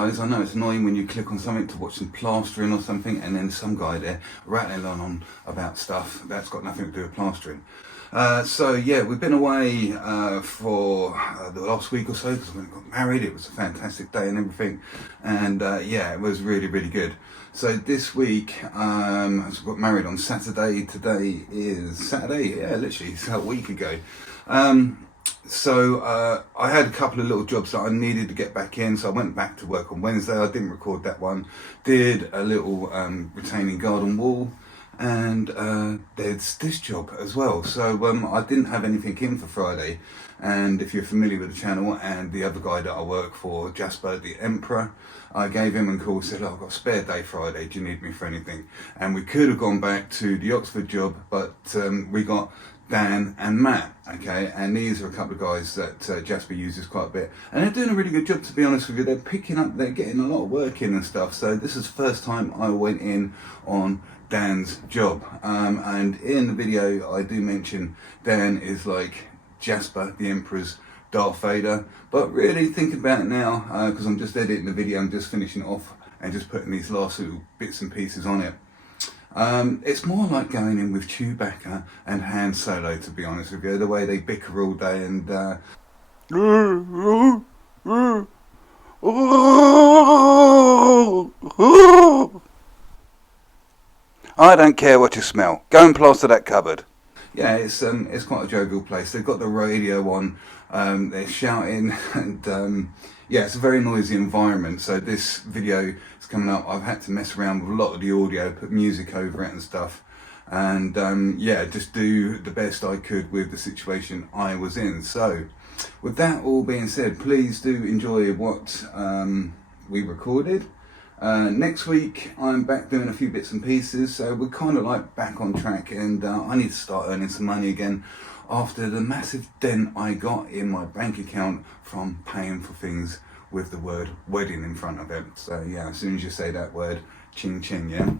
guys. I know it's annoying when you click on something to watch some plastering or something and then some guy there rattling on about stuff that's got nothing to do with plastering. So yeah, we've been away for the last week or so because we got married. It was a fantastic day and everything, and yeah, it was really good. So this week, we got married on Saturday. Today is Saturday, yeah, literally it's a week ago. So I had a couple of little jobs that I needed to get back in, so I went back to work on Wednesday. I didn't record that one. Did a little retaining garden wall, and there's this job as well. So I didn't have anything in for Friday, and if you're familiar with the channel and the other guy that I work for, Jasper the Emperor, I gave him a call, said, "Oh, I've got a spare day Friday, do you need me for anything?" And we could have gone back to the Oxford job, but we got Dan and Matt, okay, and these are a couple of guys that Jasper uses quite a bit, and they're doing a really good job, to be honest with you. They're picking up, they're getting a lot of work in and stuff. So this is the first time I went in on Dan's job, and in the video I do mention Dan is like Jasper the Emperor's Darth Vader, but really think about it now, because I'm just editing the video, I'm just finishing it off and just putting these last little bits and pieces on it. It's more like going in with Chewbacca and Han Solo, to be honest with you, the way they bicker all day and I don't care what you smell, go and plaster that cupboard. Yeah, it's quite a jovial place. They've got the radio on, they're shouting, and yeah, it's a very noisy environment. So this video is coming up. I've had to mess around with a lot of the audio, put music over it and stuff, and yeah, just do the best I could with the situation I was in. So with that all being said, please do enjoy what we recorded. Next week I'm back doing a few bits and pieces, so we're kind of like back on track, and I need to start earning some money again after the massive dent I got in my bank account from paying for things with the word wedding in front of it. So yeah, as soon as you say that word, ching ching, yeah.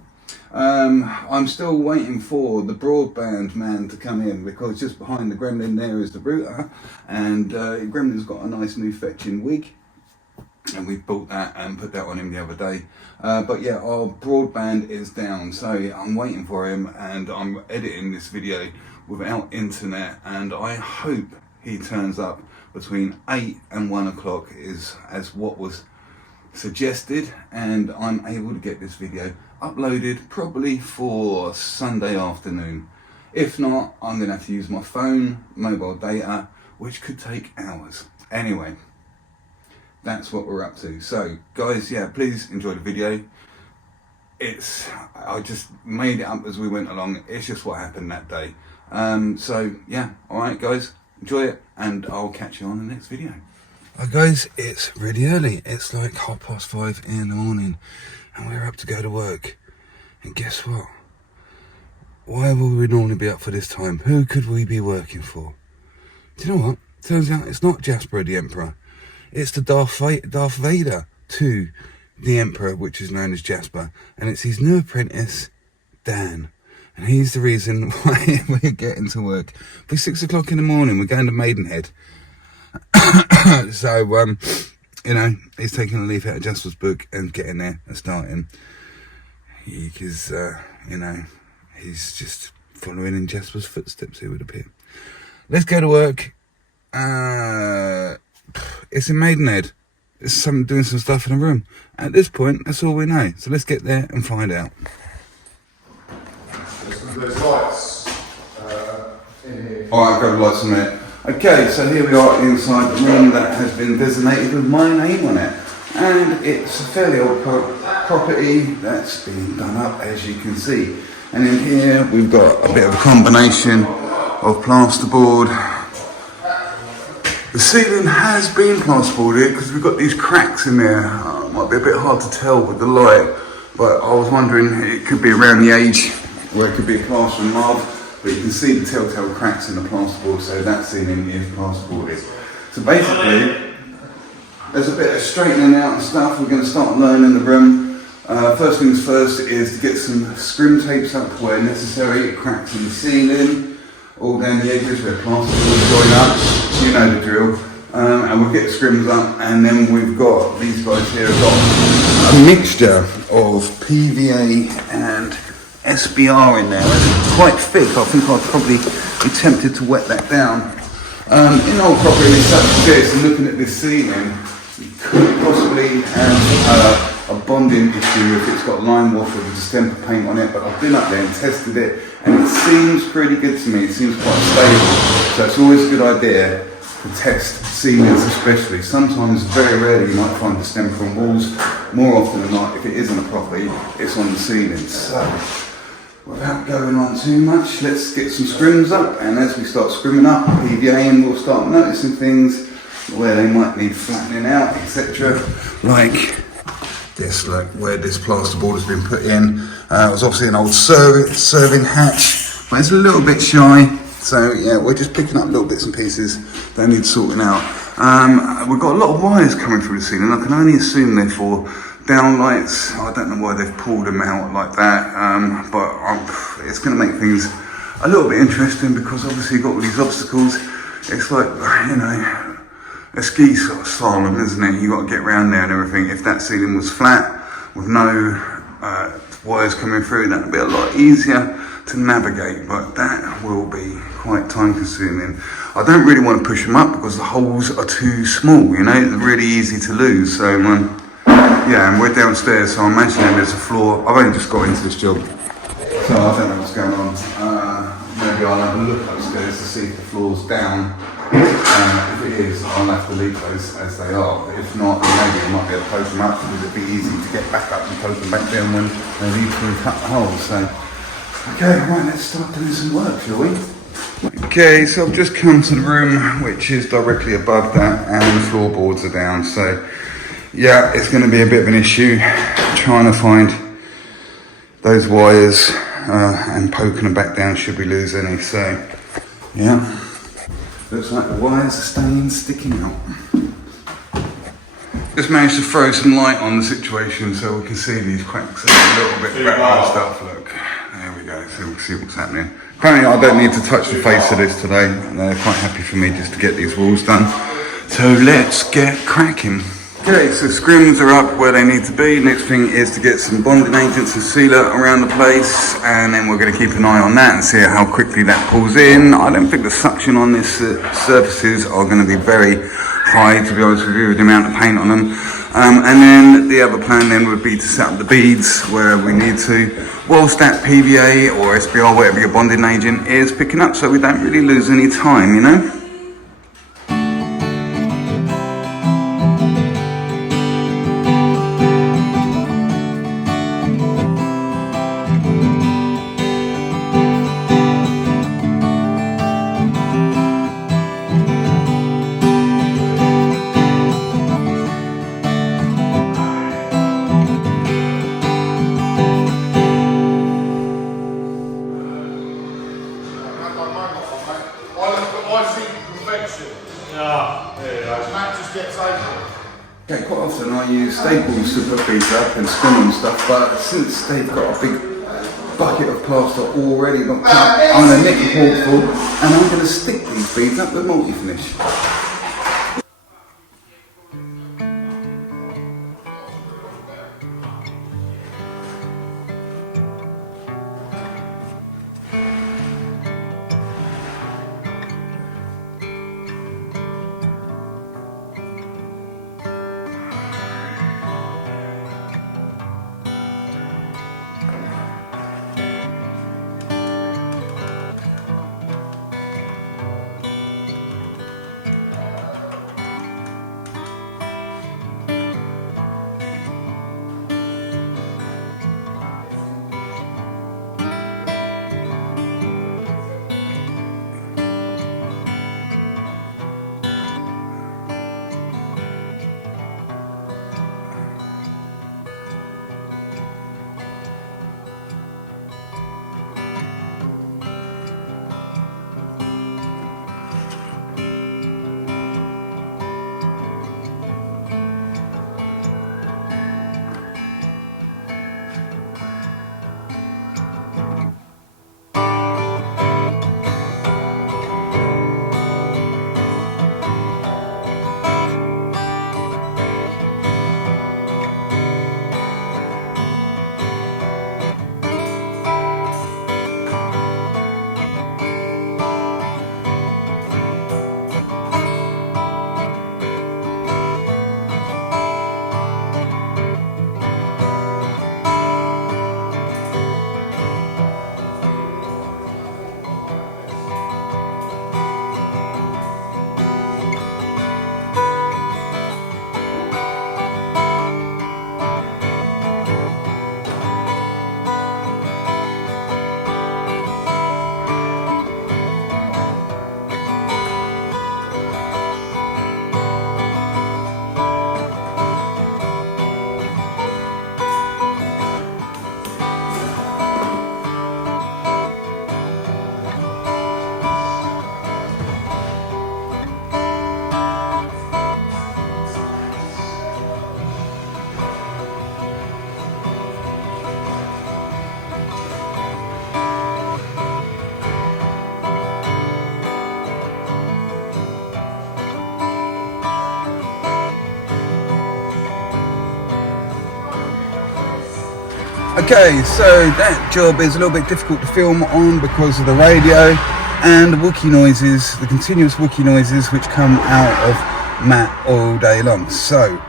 I'm still waiting for the broadband man to come in, because just behind the gremlin there is the router, and gremlin's got a nice new fetching wig, and we bought that and put that on him the other day. But yeah, our broadband is down, so I'm waiting for him, and I'm editing this video without internet, and I hope he turns up between 8 and 1 o'clock is as what was suggested, and I'm able to get this video uploaded probably for Sunday afternoon. If not, I'm gonna have to use my phone, mobile data, which could take hours. Anyway, that's what we're up to. So guys, yeah, please enjoy the video. I just made it up as we went along. It's just what happened that day. So yeah, alright guys, enjoy it, and I'll catch you on the next video. Guys, it's really early. It's like 5:30 in the morning, and we're up to go to work. And guess what? Why would we normally be up for this time? Who could we be working for? Do you know what? Turns out it's not Jasper the Emperor. It's the Darth Vader to the Emperor, which is known as Jasper, and it's his new apprentice, Dan. And he's the reason why we're getting to work. By 6 o'clock in the morning, we're going to Maidenhead. So, you know, he's taking a leaf out of Jasper's book and getting there and starting. Because, you know, he's just following in Jasper's footsteps, it would appear. Let's go to work. It's in Maidenhead. It's doing some stuff in the room. At this point, that's all we know. So let's get there and find out. There's lights in here. Alright, grab the lights on it. Okay, so here we are inside the room that has been designated with my name on it. And it's a fairly old property that's been done up, as you can see. And in here we've got a bit of a combination of plasterboard. The ceiling has been plasterboarded because we've got these cracks in there. Might be a bit hard to tell with the light, but I was wondering, it could be around the age where it could be a plaster and marble, but you can see the telltale cracks in the plasterboard, so that ceiling is plasterboarded. So basically, there's a bit of straightening out and stuff. We're going to start learning the room. First things first is to get some scrim tapes up where necessary, cracks in the ceiling, all down the edges where plasterboard join up. You know the drill. And we'll get the scrims up, and then we've got these guys here have got a mixture of PVA and SBR in there. It's quite thick. I think I'd probably be tempted to wet that down. In old property such as this, and looking at this ceiling, you could possibly have a bonding issue if it's got lime wash or distemper paint on it, but I've been up there and tested it, and it seems pretty good to me. It seems quite stable, so it's always a good idea to test ceilings especially. Sometimes, very rarely, you might find distemper on walls. More often than not, if it isn't a property, it's on the ceilings. So, without going on too much, let's get some scrims up, and as we start scrimming up, PVAing, we'll start noticing things where they might need flattening out, etc. Like this, like where this plasterboard has been put in. It was obviously an old serving hatch, but it's a little bit shy. So yeah, we're just picking up little bits and pieces that need sorting out. We've got a lot of wires coming through the ceiling. I can only assume they're for downlights. I don't know why they've pulled them out like that, but it's going to make things a little bit interesting, because obviously you've got all these obstacles. It's like, you know, a ski sort of slalom, isn't it? You got to get around there and everything. If that ceiling was flat with no wires coming through, that would be a lot easier to navigate, but that will be quite time consuming. I don't really want to push them up because the holes are too small, you know, they're really easy to lose. So yeah, and we're downstairs, so I'm imagining there's a floor. I've only just got into this job, so I don't know what's going on. Maybe I'll have a look upstairs to see if the floor's down. If it is, I'll have to leave those as they are. But if not, then maybe I might be able to poke them up, because it'd be easy to get back up and poke them back down when they need to cut the holes. So, okay, right, let's start doing some work, shall we? Okay, so I've just come to the room which is directly above that, and the floorboards are down. So, yeah, it's going to be a bit of an issue trying to find those wires and poking them back down should we lose any. So, yeah. Looks like the wires are sticking out. Just managed to throw some light on the situation so we can see these cracks a little bit better and stuff. Look, there we go, so we'll see what's happening. Apparently I don't need to touch the face of this today. They're quite happy for me just to get these walls done. So let's get cracking. Okay, so scrims are up where they need to be. Next thing is to get some bonding agents and sealer around the place, and then we're going to keep an eye on that and see how quickly that pulls in. I don't think the suction on this surfaces are going to be very high, to be honest with you, with the amount of paint on them. And then the other plan then would be to set up the beads where we need to, whilst that PVA or SBR, whatever your bonding agent is, picking up, so we don't really lose any time, you know. Okay, quite often I use staples to put beads up and scrim and stuff, but since they've got a big bucket of plaster already knocked up, I'm going to nick the hole full and I'm going to stick these beads up with multi-finish. Okay, so that job is a little bit difficult to film on because of the radio and the Wookie noises, the continuous Wookie noises which come out of Matt all day long. So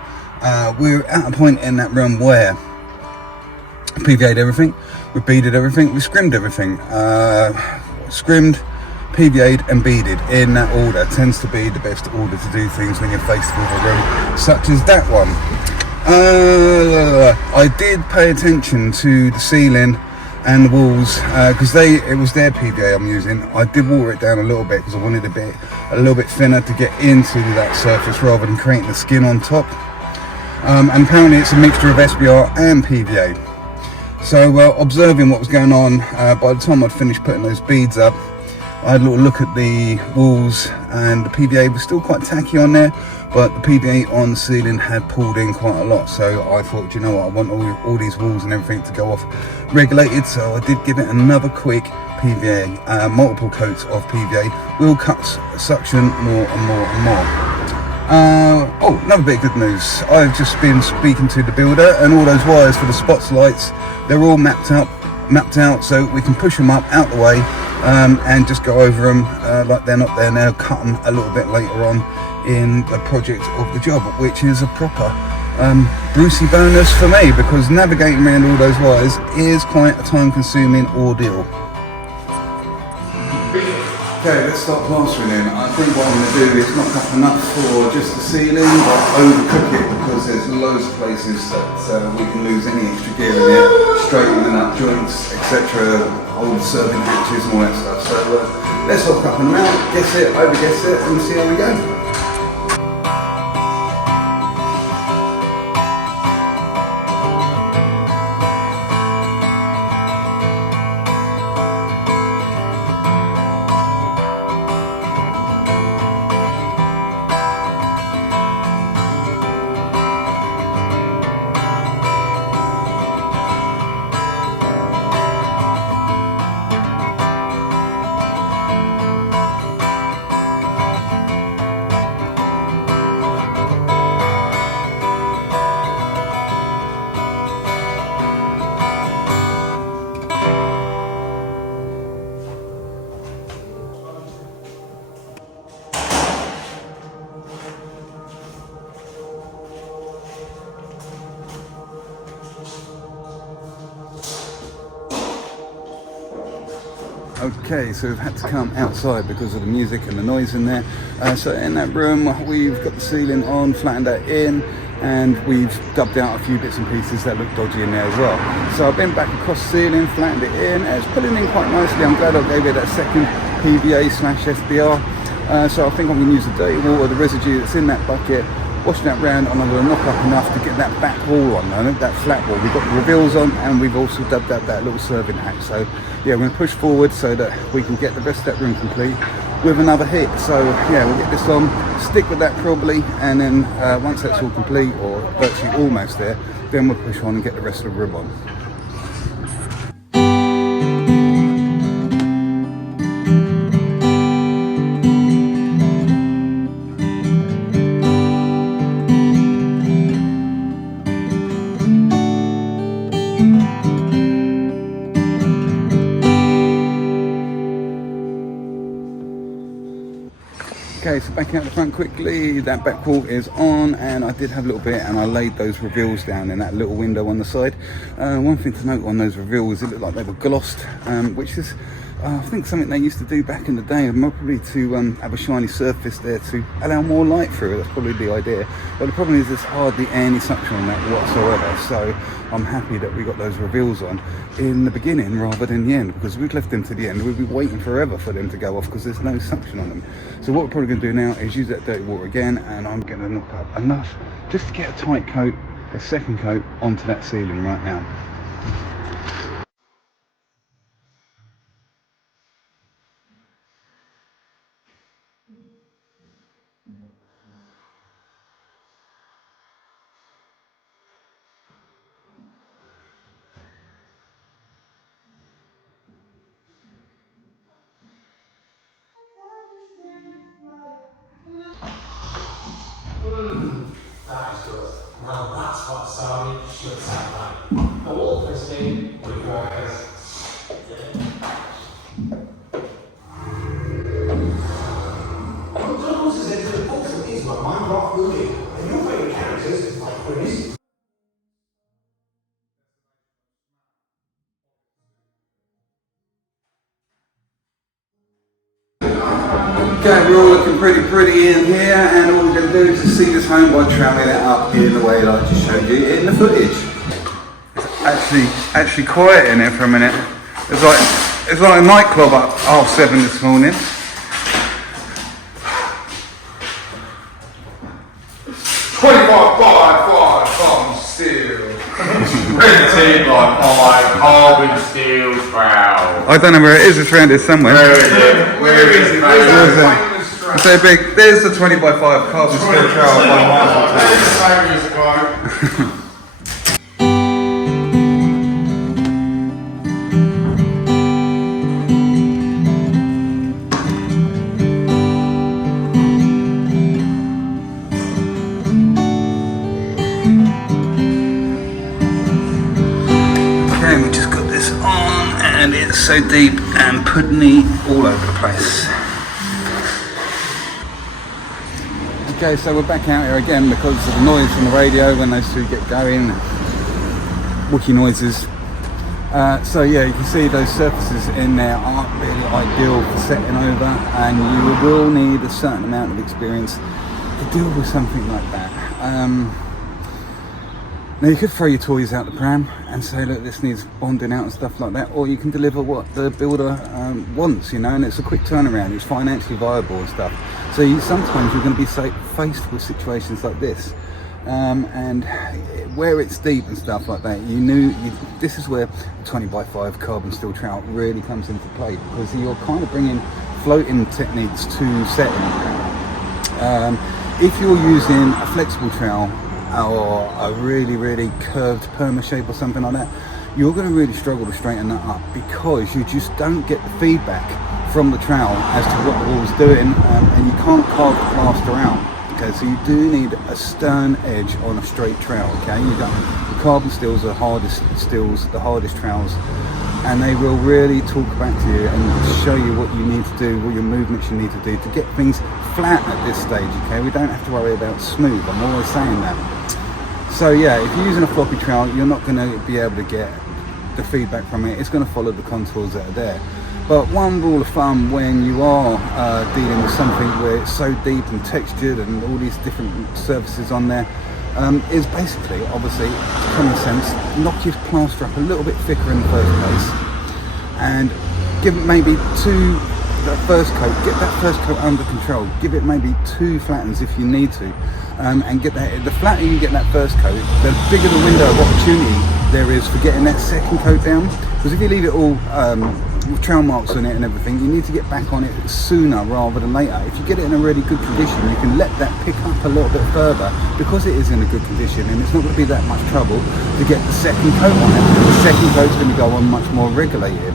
we're at a point in that room where we PVA'd everything, we beaded everything, we scrimmed everything. Scrimmed, PVA'd and beaded in that order tends to be the best order to do things when you're faced with a room such as that one. I did pay attention to the ceiling and the walls because it was their PVA I'm using. I did water it down a little bit because I wanted a little bit thinner to get into that surface rather than creating the skin on top. And apparently it's a mixture of SBR and PVA. So observing what was going on, by the time I'd finished putting those beads up, I had a little look at the walls and the PVA was still quite tacky on there, but the PVA on the ceiling had pulled in quite a lot. So I thought, you know what, I want all these walls and everything to go off regulated. So I did give it another quick PVA, multiple coats of PVA, will cut suction more and more and more. Oh, another bit of good news. I've just been speaking to the builder and all those wires for the spots lights, they're all mapped out so we can push them up out the way and just go over them like they're not there now, cut them a little bit later on in the project of the job, which is a proper Brucey bonus for me because navigating around all those wires is quite a time consuming ordeal. Okay, let's start plastering then. I think what I'm going to do is knock up enough for just the ceiling, but overcook it because there's loads of places that we can lose any extra gear in there, straightening up joints, etc., old serving hatches and all that stuff. So let's knock up and out, guess it, overguess it, and see how we go. Okay, so we've had to come outside because of the music and the noise in there. So in that room, we've got the ceiling on, flattened that in, and we've dubbed out a few bits and pieces that look dodgy in there as well. So I've been back across the ceiling, flattened it in, and it's pulling in quite nicely. I'm glad I gave it that second PVA/SBR. So I think I'm going to use the dirty water, the residue that's in that bucket, washing that round, and I'm going to knock up enough to get that back wall on, that flat wall. We've got the reveals on, and we've also dubbed out that little serving hatch. So yeah, we're going to push forward so that we can get the rest of that room complete with another hit. So yeah, we'll get this on, stick with that probably, and then once that's all complete, or virtually almost there, then we'll push on and get the rest of the room on. Okay, so backing out the front quickly, that back wall is on, and I did have a little bit, and I laid those reveals down in that little window on the side. One thing to note on those reveals, it looked like they were glossed, which is I think something they used to do back in the day, probably to have a shiny surface there to allow more light through. That's probably the idea. But the problem is there's hardly any suction on that whatsoever. So I'm happy that we got those reveals on in the beginning rather than the end, because if we'd left them to the end, we'd be waiting forever for them to go off because there's no suction on them. So what we're probably going to do now is use that dirty water again, and I'm going to knock up enough just to get a tight coat, a second coat onto that ceiling right now. That is good. Now that's what Sari should sound like. Okay, we're all looking pretty in here, and all we're going to do is just see this home by troweling it up here the way I just showed you in the footage. It's actually quiet in here for a minute. It's like a nightclub at 7:30 this morning. 25 carbon steel. Printed by carbon steel trowel. I don't know where it is, it's around here somewhere. Where is it? Where is it? It's so big. There's the 20x5 carbon steel trowel by Marshall. There's the famous quote. We just got this on and it's so deep and puddingy all over the place. Okay, so we're back out here again because of the noise from the radio when those two get going, Wookie noises. So yeah, you can see those surfaces in there aren't really ideal for setting over, and you will need a certain amount of experience to deal with something like that. Now you could throw your toys out the pram and say, look, this needs bonding out and stuff like that, or you can deliver what the builder wants, you know, and it's a quick turnaround, it's financially viable and stuff. So sometimes you're going to be faced with situations like this, and where it's deep and stuff like that, this is where 20x5 carbon steel trowel really comes into play, because you're kind of bringing floating techniques to setting. If you're using a flexible trowel, or a really curved perma shape or something like that, you're going to really struggle to straighten that up, because you just don't get the feedback from the trowel as to what the wall's doing, and you can't carve the plaster out. Okay, so you do need a stern edge on a straight trowel. Okay, the carbon steels are the hardest steels, the hardest trowels, and they will really talk back to you and show you what you need to do, what your movements you need to do to get things flat at this stage. Okay, we don't have to worry about smooth. I'm always saying that. So yeah, if you're using a floppy trowel, you're not going to be able to get the feedback from it. It's going to follow the contours that are there. But one rule of thumb when you are dealing with something where it's so deep and textured and all these different surfaces on there, is basically, obviously, common sense. Knock your plaster up a little bit thicker in the first place, and give it maybe that first coat, get that first coat under control, give it maybe 2 flattens if you need to, and get that. The flatter you get that first coat, the bigger the window of opportunity there is for getting that second coat down. Because if you leave it all with trowel marks on it and everything, you need to get back on it sooner rather than later. If you get it in a really good condition, you can let that pick up a little bit further, because it is in a good condition, and it's not going to be that much trouble to get the second coat on it. The second coat's going to go on much more regulated.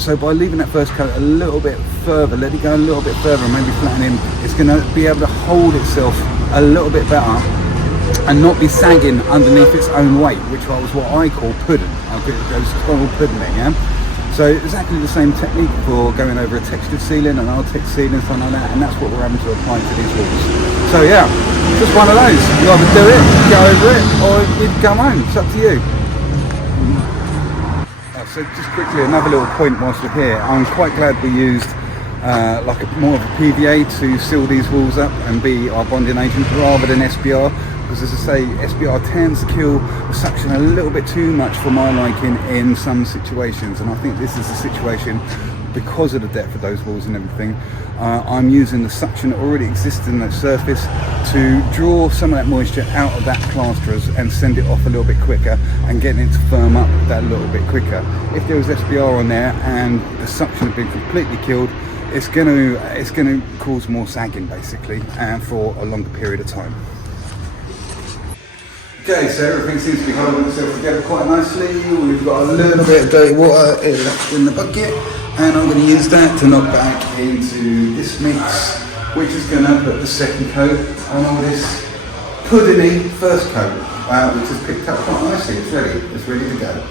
So by leaving that first coat a little bit further, let it go a little bit further and maybe flatten in, it's going to be able to hold itself a little bit better and not be sagging underneath its own weight, which was what I call pudding. I'll get those total pudding, yeah? So exactly the same technique for going over a textured ceiling, an Artex ceiling, something like that, and that's what we're having to apply to these walls. So yeah, just one of those. You either do it, go over it, or you come home. It's up to you. So just quickly, another little point whilst we're here. I'm quite glad we used more of a PVA to seal these walls up and be our bonding agent rather than SBR, because as I say, SBR tends to kill the suction a little bit too much for my liking in some situations, and I think this is a situation because of the depth of those walls and everything. I'm using the suction that already exists in that surface to draw some of that moisture out of that plaster and send it off a little bit quicker and getting it to firm up that little bit quicker. If there was SBR on there and the suction had been completely killed, it's going to cause more sagging basically, and for a longer period of time. Okay, so everything seems to be holding itself together quite nicely. We've got a little bit of dirty water in the bucket, and I'm going to use that to knock back into this mix, which is going to put the second coat on all this puddingy first coat, which has picked up quite nicely. It's ready to go.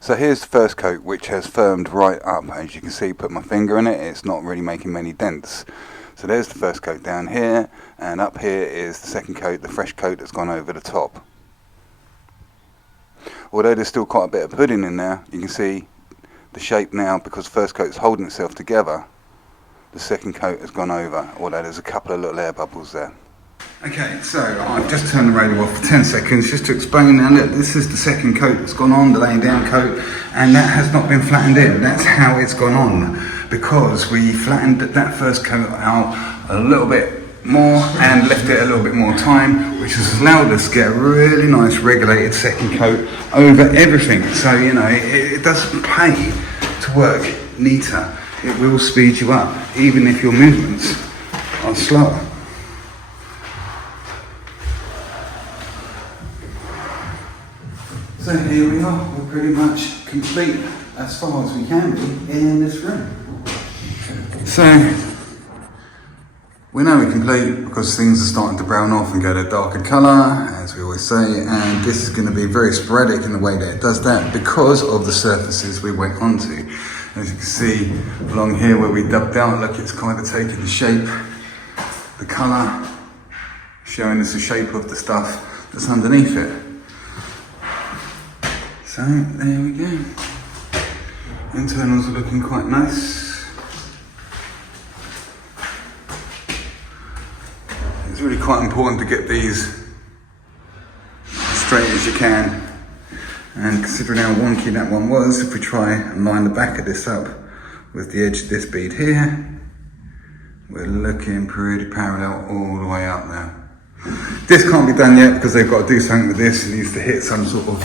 So here's the first coat, which has firmed right up. As you can see, put my finger in it, it's not really making many dents. So there's the first coat down here, and up here is the second coat, the fresh coat that's gone over the top. Although there's still quite a bit of pudding in there, you can see the shape now, because the first coat is holding itself together. the second coat has gone over, although there's a couple of little air bubbles there. Okay, so I've just turned the radio off for 10 seconds just to explain now that this is the second coat that's gone on, the laying down coat, and that has not been flattened in. That's how it's gone on, because we flattened that first coat out a little bit more and left it a little bit more time, which has allowed us to get a really nice regulated second coat over everything. So, you know, it doesn't pay to work neater. It will speed you up, even if your movements are slower. So here we are, we're pretty much complete as far as we can be in this room. So, we know we're complete because things are starting to brown off and go to a darker colour, as we always say, and this is going to be very sporadic in the way that it does that because of the surfaces we went onto. As you can see along here where we dubbed out, look, it's kind of taking the shape, the colour, showing us the shape of the stuff that's underneath it. So there we go. Internals are looking quite nice. It's really quite important to get these straight as you can. And considering how wonky that one was, if we try and line the back of this up with the edge of this bead here, we're looking pretty parallel all the way up now. This can't be done yet because they've got to do something with this. It needs to hit some sort of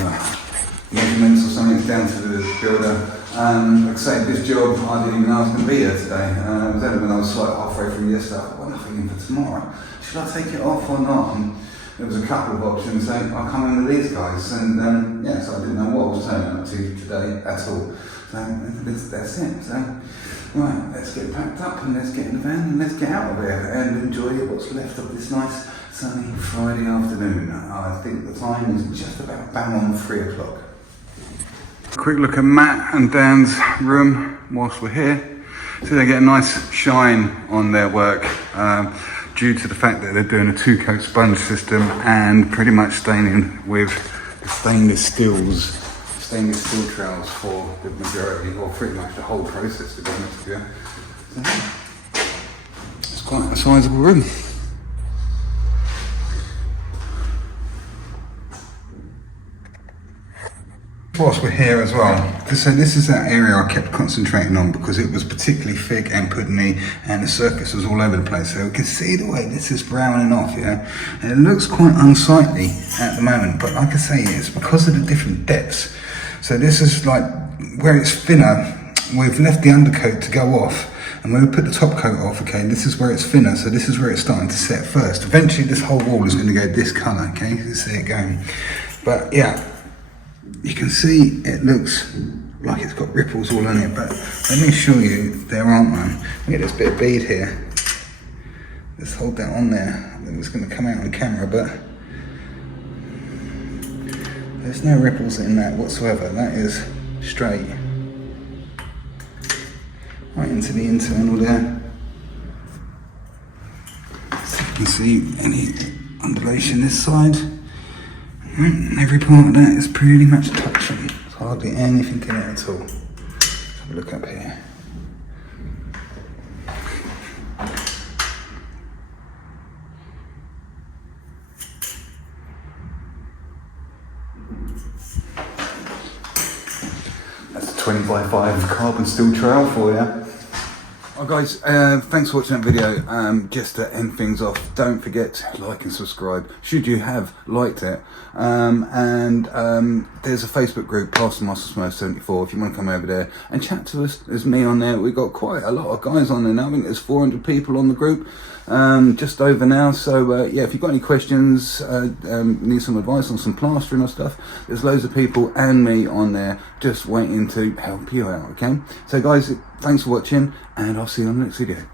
measurements or something down to the builder. Like I say, this job, I didn't even know I was going to be here today. It was only when I was like halfway through yesterday, I thought, well, nothing in for tomorrow. Should I take it off or not? And there was a couple of options, so I'll come in with these guys. And yeah, so I didn't know what I was turning up to today at all. So that's it. So, right, let's get packed up and let's get in the van and let's get out of here and enjoy what's left of this nice sunny Friday afternoon. I think the time is just about bang on 3 o'clock. Quick look at Matt and Dan's room whilst we're here. So they get a nice shine on their work due to the fact that they're doing a 2-coat sponge system and pretty much staining with stainless steel trowels for the majority, or pretty much the whole process, to be honest with you. So, it's quite a sizable room. Whilst we're here as well, so this is that area I kept concentrating on because it was particularly thick and puddingy and the surface was all over the place. So we can see the way this is browning off, yeah? And it looks quite unsightly at the moment, but like I say, it's because of the different depths. So this is like where it's thinner, we've left the undercoat to go off, and when we put the top coat off, okay, this is where it's thinner, so this is where it's starting to set first. Eventually this whole wall is going to go this colour, okay, you can see it going. But yeah, you can see it looks like it's got ripples all on it, but let me assure you there aren't none. Look at this bit of bead here. Let's hold that on there. I think it's going to come out on camera, but there's no ripples in that whatsoever. That is straight. Right into the internal there. So you can see any undulation this side. Every part of that is pretty much touching. There's hardly anything in it at all. Let's have a look up here. That's a 20x5 carbon steel trowel for you. Oh guys, thanks for watching that video. Just to end things off, don't forget to like and subscribe should you have liked it. There's a Facebook group, Plastering 74, if you want to come over there and chat to us. There's me on there. We've got quite a lot of guys on there now. I think there's 400 people on the group, just over now. So yeah, if you've got any questions, need some advice on some plastering or stuff, there's loads of people and me on there just waiting to help you out, okay? So guys, thanks for watching, and I'll see you on the next video.